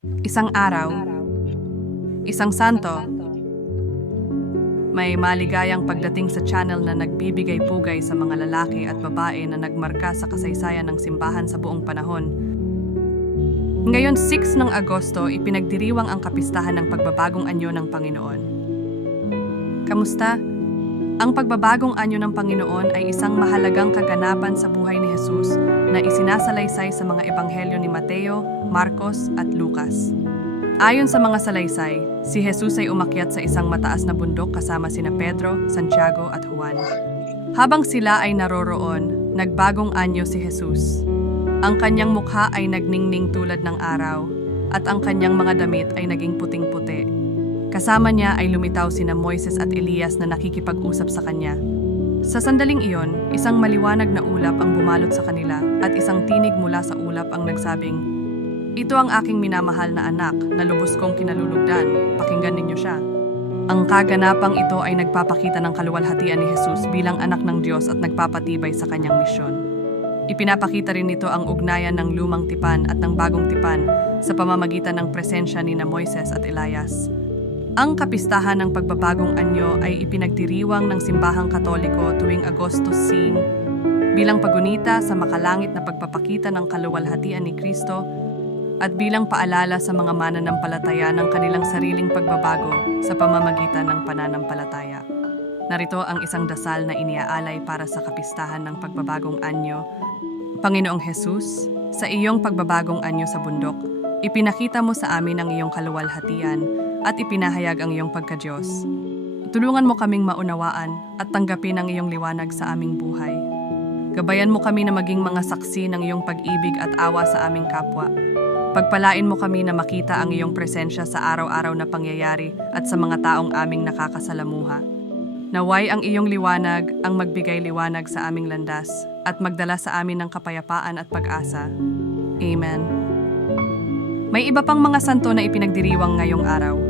Isang araw, isang santo, may maligayang pagdating sa channel na nagbibigay pugay sa mga lalaki at babae na nagmarka sa kasaysayan ng simbahan sa buong panahon. Ngayon 6 ng Agosto, ipinagdiriwang ang kapistahan ng pagbabagong anyo ng Panginoon. Kamusta? Ang pagbabagong anyo ng Panginoon ay isang mahalagang kaganapan sa buhay ni Jesus na isinasalaysay sa mga ebanghelyo ni Mateo, Marcos at Lucas. Ayon sa mga salaysay, si Jesus ay umakyat sa isang mataas na bundok kasama sina Pedro, Santiago at Juan. Habang sila ay naroroon, nagbagong anyo si Jesus. Ang kanyang mukha ay nagningning tulad ng araw, at ang kanyang mga damit ay naging puting-puti. Kasama niya ay lumitaw sina Moises at Elias na nakikipag-usap sa kanya. Sa sandaling iyon, isang maliwanag na ulap ang bumalot sa kanila at isang tinig mula sa ulap ang nagsabing, Ito ang aking minamahal na anak na lubos kong kinalulugdan, pakinggan ninyo siya. Ang kaganapang ito ay nagpapakita ng kaluwalhatian ni Jesus bilang anak ng Diyos at nagpapatibay sa kanyang misyon. Ipinapakita rin nito ang ugnayan ng lumang tipan at ng bagong tipan sa pamamagitan ng presensya ni na Moises at Elias. Ang kapistahan ng pagbabagong anyo ay ipinagdiriwang ng simbahang katoliko tuwing Agosto 5 bilang pagunita sa makalangit na pagpapakita ng kaluwalhatian ni Kristo at bilang paalala sa mga mananampalataya ng kanilang sariling pagbabago sa pamamagitan ng pananampalataya. Narito ang isang dasal na iniaalay para sa kapistahan ng pagbabagong anyo. Panginoong Jesus, sa iyong pagbabagong anyo sa bundok, ipinakita mo sa amin ang iyong kaluwalhatian at ipinahayag ang iyong pagkadyos. Tulungan mo kaming maunawaan at tanggapin ang iyong liwanag sa aming buhay. Gabayan mo kami na maging mga saksi ng iyong pag-ibig at awa sa aming kapwa. Pagpalain mo kami na makita ang iyong presensya sa araw-araw na pangyayari at sa mga taong aming nakakasalamuha. Naway ang iyong liwanag ang magbigay liwanag sa aming landas at magdala sa amin ng kapayapaan at pag-asa. Amen. May iba pang mga santo na ipinagdiriwang ngayong araw.